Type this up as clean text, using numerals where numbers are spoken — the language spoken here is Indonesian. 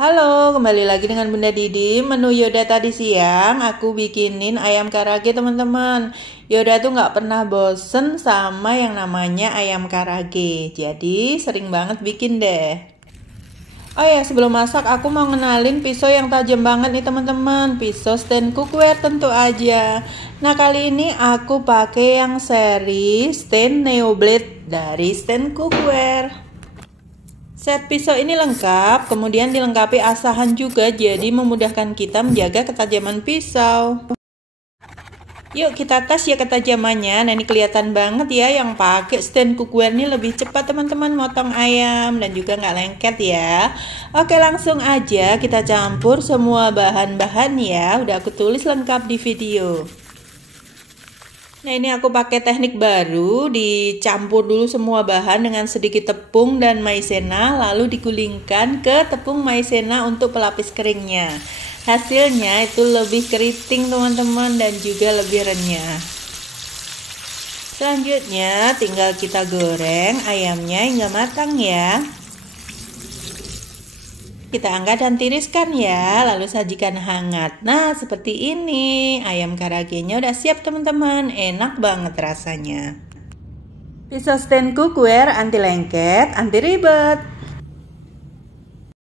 Halo, kembali lagi dengan Bunda Didi. Menu Yoda tadi siang aku bikinin ayam karage teman-teman. Yoda tuh nggak pernah bosen sama yang namanya ayam karage. Jadi sering banget bikin deh. Oh ya, sebelum masak aku mau ngenalin pisau yang tajam banget nih teman-teman. Pisau stand cookware tentu aja. Nah kali ini aku pakai yang seri stand Neo Blade dari stand cookware. Set pisau ini lengkap, kemudian dilengkapi asahan juga, jadi memudahkan kita menjaga ketajaman pisau. Yuk kita tes ya ketajamannya. Nah ini kelihatan banget ya, yang pakai stand cookware ini lebih cepat teman-teman motong ayam dan juga nggak lengket ya. Oke langsung aja kita campur semua bahan-bahan ya, udah aku tulis lengkap di video. Nah ini aku pakai teknik baru, dicampur dulu semua bahan dengan sedikit tepung dan maizena, lalu digulingkan ke tepung maizena untuk pelapis keringnya. Hasilnya itu lebih keriting teman-teman dan juga lebih renyah. Selanjutnya tinggal kita goreng ayamnya hingga matang ya. Kita angkat dan tiriskan ya, lalu sajikan hangat. Nah seperti ini, ayam karagenya udah siap teman-teman, enak banget rasanya. Pisau stand cookware anti lengket, anti ribet.